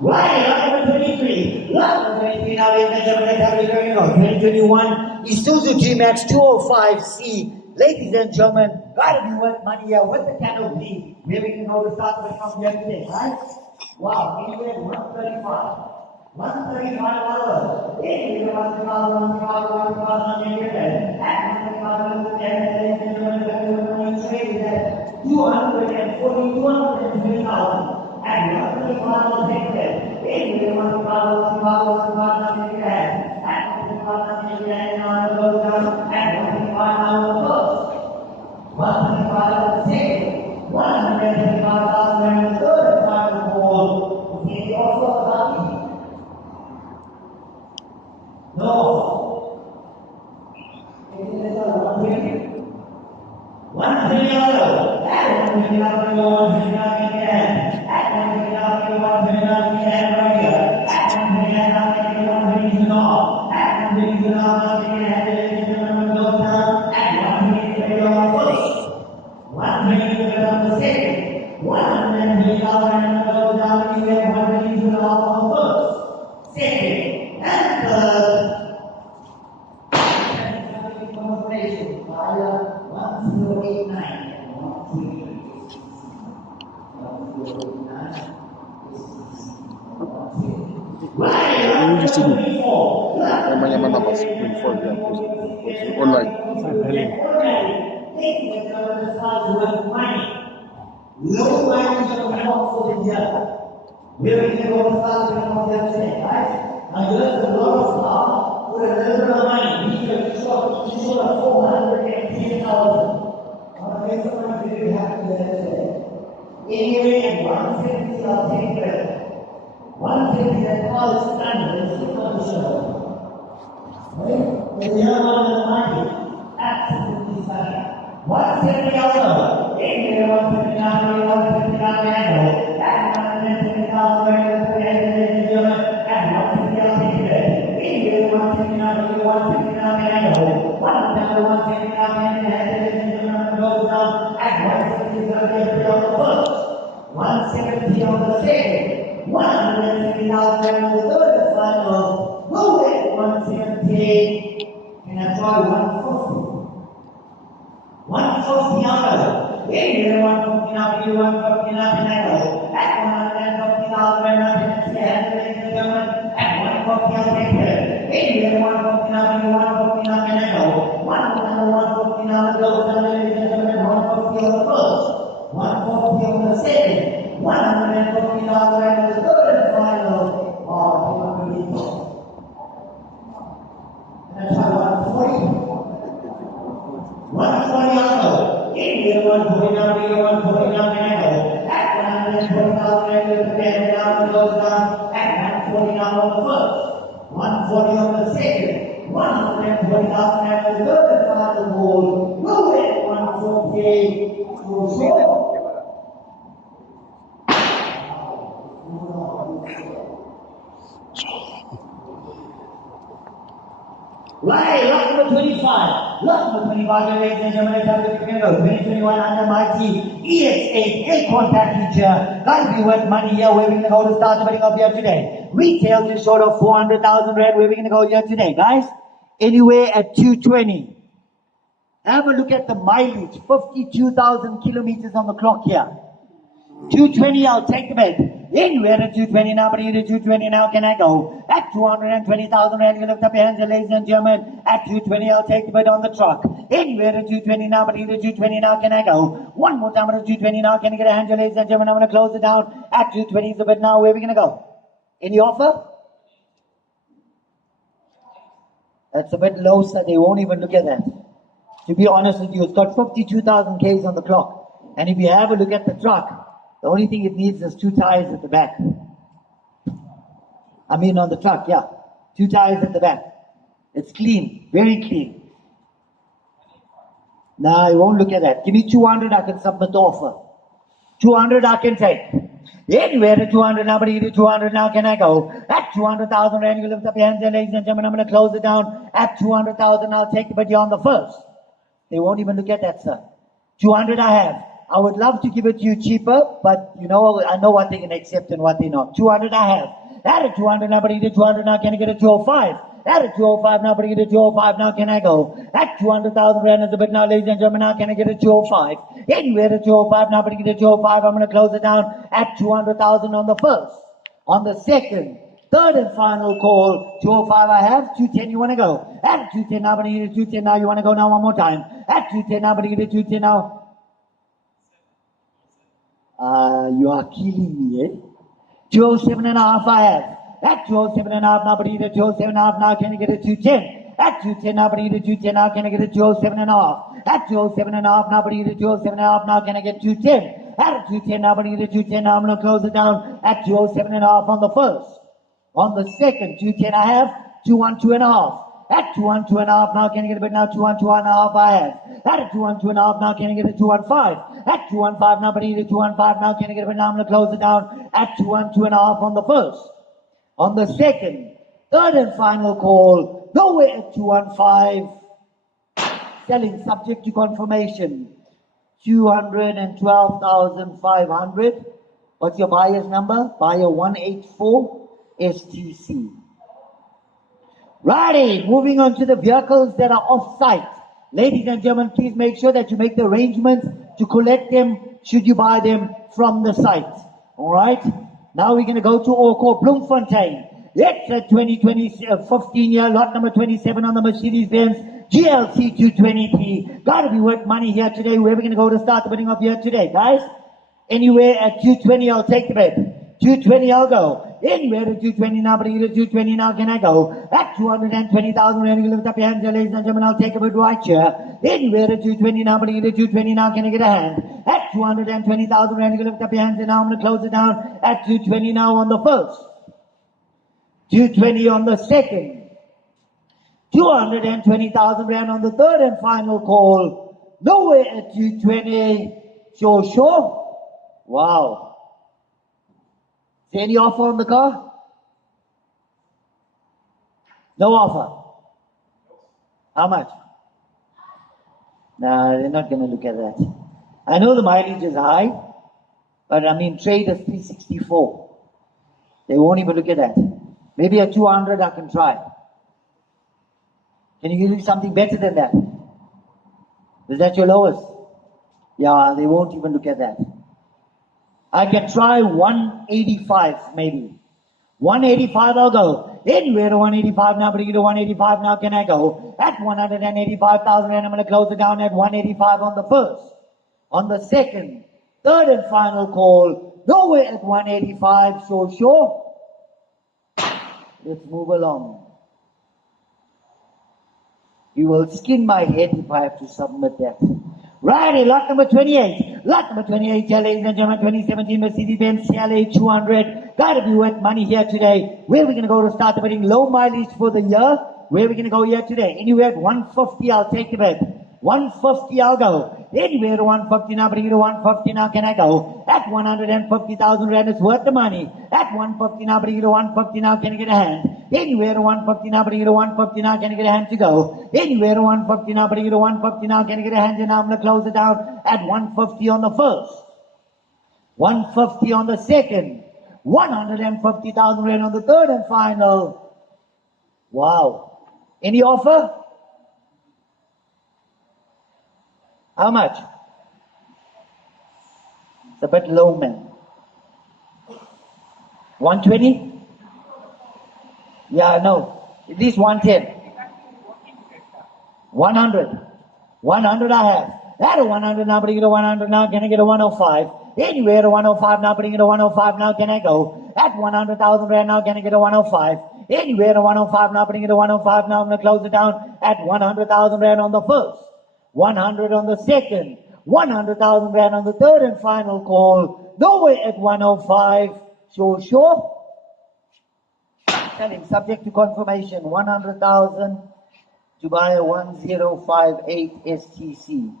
Right, lot number 23. Lot number 23 now, ladies and gentlemen, let's have a look. 2021 Isuzu G-Max 205C. Ladies and gentlemen, gotta be worth money here with the canopy. Where we can go to start with from here today, right? Wow, anywhere 135. 135 dollars. Anywhere 135, 135, 135, 220,000 and 135 on the second. Anywhere 135, 135, 135 goes down and 135 on the first. 135 on the second. 135 Ini di sini. Namanya mana mas? 24 gram. Online. Low mileage of the for the year. We're going to go start with the today, right? Now you have a lot of stuff with a little bit of money. We need to show 410,000. Okay, so much we have to today. Anyway, 150 I'll take it. 150 that call standard is not the show. Right? When you have the money, absolutely standard. 170 also. Anyway, 159, 159 annual. And 150,000 and 150 I'll take it. Anyway, 159, 159 annual. 159 and goes down. And 160 is going to be on the first. 170 on the second. 150,000 on the third and final. Move it. 170. And that's why 150. 150 out. Anyway, 150 now, 150 now, at 150,000 and 150 I'll take it. Anyway, 150 now, 150 now, 150 now goes down, ladies and gentlemen, 150 on the first, 140 on the second, 150,000 and the third and final. Oh, that's how 140. 140 also. India 140 now, 140 now, at 140,000 and goes down, at 140 now on the first, 140 on the second, 140,000 and the third and final goal. Move it, 140 to short. Right, lot number 25. Lot number 25, ladies and gentlemen, let's have a look at 2021 under my team. EX8 Aucor package here. Gotta be worth money here. Where we're gonna go to start the bidding up here today. Retail just short of 400,000 rand. Where we're gonna go here today, guys? Anywhere at 220. Have a look at the mileage. 52,000 kilometers on the clock here. 220, I'll take the bid. Anywhere at 220 now, but either 220 now, can I go? At 220,000 rand, you lift up your hands, ladies and gentlemen. At 220, I'll take the bid on the truck. Anywhere at 220 now, but either 220 now, can I go? One more time at 220 now, can I get a hand, ladies and gentlemen? I'm going to close it down. At 220 is the bid now. Where are we going to go? Any offer? That's a bit low, sir. They won't even look at that. To be honest with you, it's got 52,000 Ks on the clock. And if you have a look at the truck, the only thing it needs is 2 tires at the back. I mean on the truck, yeah. 2 tires at the back. It's clean, very clean. No, I won't look at that. Give me 200, I can submit the offer. 200 I can take. Anywhere at 200 now, but either 200 now, can I go? At 200,000 rand, you lift up your hands there, ladies and gentlemen. I'm going to close it down. At 200,000, I'll take the bid on the first. They won't even look at that, sir. 200 I have. I would love to give it to you cheaper, but you know, I know what they can accept and what they not. 200 I have. At 200 now, but either 200 now, can I get a 205? At 205 now, but either 205 now, can I go? At 200,000 rand is a bit now, ladies and gentlemen, now can I get a 205? Anywhere at 205 now, but either 205, I'm going to close it down at 200,000 on the first. On the second, third and final call, 205 I have, 210 you want to go. At 210 now, but either 210 now, you want to go now one more time. At 210 now, but either 210 now. You are killing me, eh? 207 and a half I have. At 207 and a half now, but either 207 and a half now, can I get a 210? At 210 now, but either 210 now, can I get a 207 and a half? At 207 and a half now, but either 207 and a half now, can I get 210? At 210 now, but either 210 now, I'm going to close it down at 207 and a half on the first. On the second, 210 I have, 212 and a half. At 212 and a half now, can I get a bit now? 212 and a half I have. At 212.5 now, can I get a 215? At 215 now, but I need a 215 now, can I get it? But now I'm going to close it down at 212.5 on the first. On the second, third and final call, nowhere at 215. Selling subject to confirmation. 212,500. What's your buyer's number? Buyer 184 STC. Righty, moving on to the vehicles that are off-site. Ladies and gentlemen, please make sure that you make the arrangements to collect them should you buy them from the site. Alright? Now we're going to go to Aucor Bloemfontein. It's a 15-year lot number 27 on the Mercedes-Benz GLC 220T. Gotta be worth money here today. Where are we going to go to start the bidding up here today, guys? Anywhere at 220, I'll take the bid. 220, I'll go. Anywhere at 220 now, but either 220 now, can I go? At 220,000, when you lift up your hands, ladies and gentlemen, I'll take a bid right here. Anywhere at 220 now, but either 220 now, can I get a hand? At 220,000, when you lift up your hands, and now I'm going to close it down at 220 now on the first. 220 on the second. 220,000 rand on the third and final call. Nowhere at 220. Sure. Wow. Is there any offer on the car? No offer. How much? No, they're not going to look at that. I know the mileage is high, but I mean, trade is 364. They won't even look at that. Maybe at 200 I can try. Can you give me something better than that? Is that your lowest? Yeah, they won't even look at that. I can try 185 maybe. 185 I'll go. Anywhere to 185 now, but you to 185 now, can I go? At 185,000 and I'm going to close it down at 185 on the first. On the second, third and final call, nowhere at 185, so sure. Let's move along. You will skin my head if I have to submit that. Righty, lot number 28. Lot number 28, ladies and gentlemen, 2017 Mercedes-Benz CLA 200. Gotta be worth money here today. Where are we gonna go to start the bidding? Low mileage for the year. Where are we gonna go here today? Anywhere at 150, I'll take the bid. 150, I'll go. Anywhere to 150 now, bring it to 150 now, can I go? At 150,000 rand, it's worth the money. At 150 now, bring it to 150 now, can I get a hand? Anywhere to 150 now, bring it to 150 now, can I get a hand to go? Anywhere to 150 now, bring it to 150 now, can I get a hand? And now I'm going to close it down at 150 on the first. 150 on the second. 150,000 rand on the third and final. Wow. Any offer? How much? It's a bit low, man. 120? Yeah, no. At least 110. 100. 100 I have. At a 100 now, bring it to 100 now, can I get a 105? Anywhere to 105 now, bring it to 105 now, can I go? At 100,000 rand now, can I get a 105? Anywhere to 105 now, bring it to 105 now, I'm going to close it down at 100,000 rand on the first. 100 on the second. 100,000 rand on the third and final call. Nowhere at 105. Sure. Selling subject to confirmation. 100,000 to buy a 1058 STC.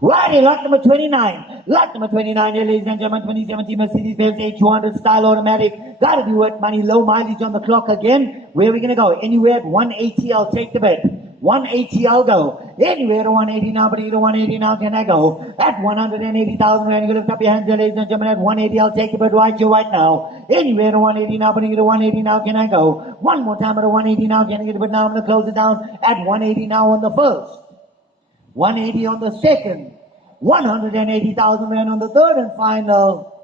Righty, lot number 29. Lot number 29, ladies and gentlemen, 2017 Mercedes-Benz A200 style automatic. Gotta be worth money, low mileage on the clock again. Where are we gonna go? Anywhere at 180, I'll take the bet. 180, I'll go. Anywhere to 180 now, but either 180 now, can I go? At 180,000 rand, you lift up your hands, ladies and gentlemen. At 180, I'll take the bet right here, right now. Anywhere to 180 now, but either 180 now, can I go? One more time at a 180 now, can I get it? But now I'm gonna close it down at 180 now on the first. 180 on the second, 180,000 rand on the third and final.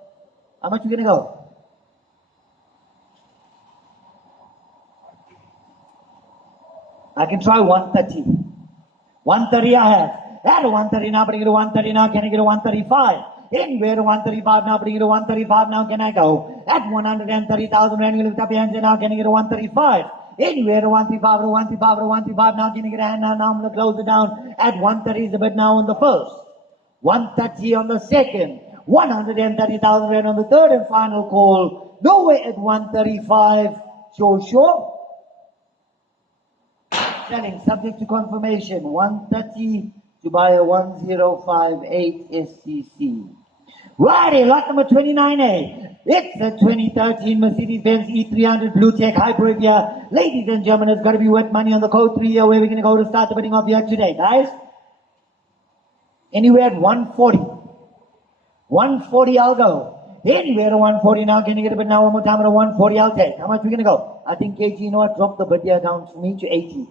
How much you gonna go? I can try 130. 130 I have. At a 130 now, bring it to 130 now, can I get a 135? Anywhere to 135 now, bring it to 135 now, can I go? At 130,000 rand, you lift up your hands and now, can I get a 135? Anywhere to 135 to 135 to 135 now, can you get a hand now? Now I'm going to close it down at 130 is a bit now on the first. 130 on the second. 130,000 rand on the third and final call. Nowhere at 135. Sure. Selling subject to confirmation. 130. to buy a 1058 SCC. Righty, lot number 29A. It's a 2013 Mercedes-Benz E300 Blue Tech Hybrid here. Ladies and gentlemen, it's got to be worth money on the code 3 here where we're going to go to start the bidding off here today, guys. Anywhere at 140. 140 I'll go. Anywhere at 140 now. Can you get a bid now one more time at a 140 I'll take. How much are we going to go? I think KG, you know what? Drop the bid here down for me to 80.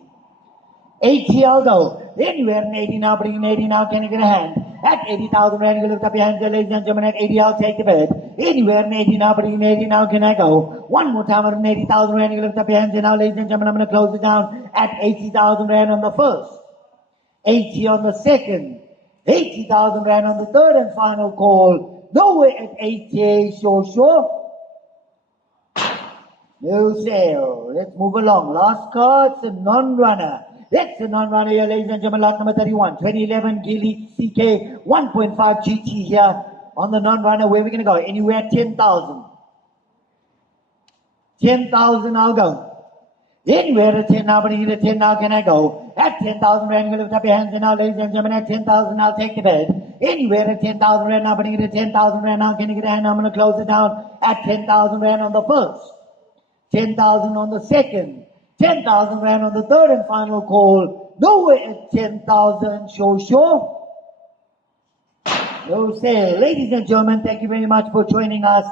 80 I'll go. Anywhere in 80 now, bringing 80 now, can you get a hand? At 80,000 rand, you can lift up your hands there, ladies and gentlemen. At 80 I'll take the bid. Anywhere in 80 now, bringing 80 now, can I go? One more time at 80,000 rand, you can lift up your hands there now, ladies and gentlemen. I'm going to close it down at 80,000 rand on the first. 80 on the second. 80,000 rand on the third and final call. Nowhere at 80, sure. No sale. Let's move along. Last card, it's a non-runner. That's a non-runner here, ladies and gentlemen, lot number 31. 2011 Geely CK 1.5 GT here on the non-runner. Where are we going to go? Anywhere at 10,000. 10,000, I'll go. Anywhere at 10 now, but at 10 now, can I go? At 10,000 rand, you can lift up your hands and now, ladies and gentlemen, at 10,000, I'll take the bid. Anywhere at 10,000 rand now, but at 10,000 rand now, can you get a hand? I'm going to close it down at 10,000 rand on the first. 10,000 on the second. 10,000 rand on the third and final call. Nowhere at 10,000, sure. No sale. Ladies and gentlemen, thank you very much for joining us.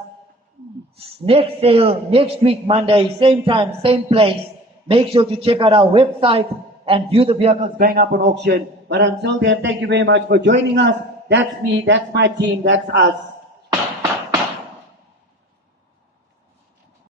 Next sale, next week, Monday, same time, same place. Make sure to check out our website and view the vehicles going up on auction. But until then, thank you very much for joining us. That's me, that's my team, that's us.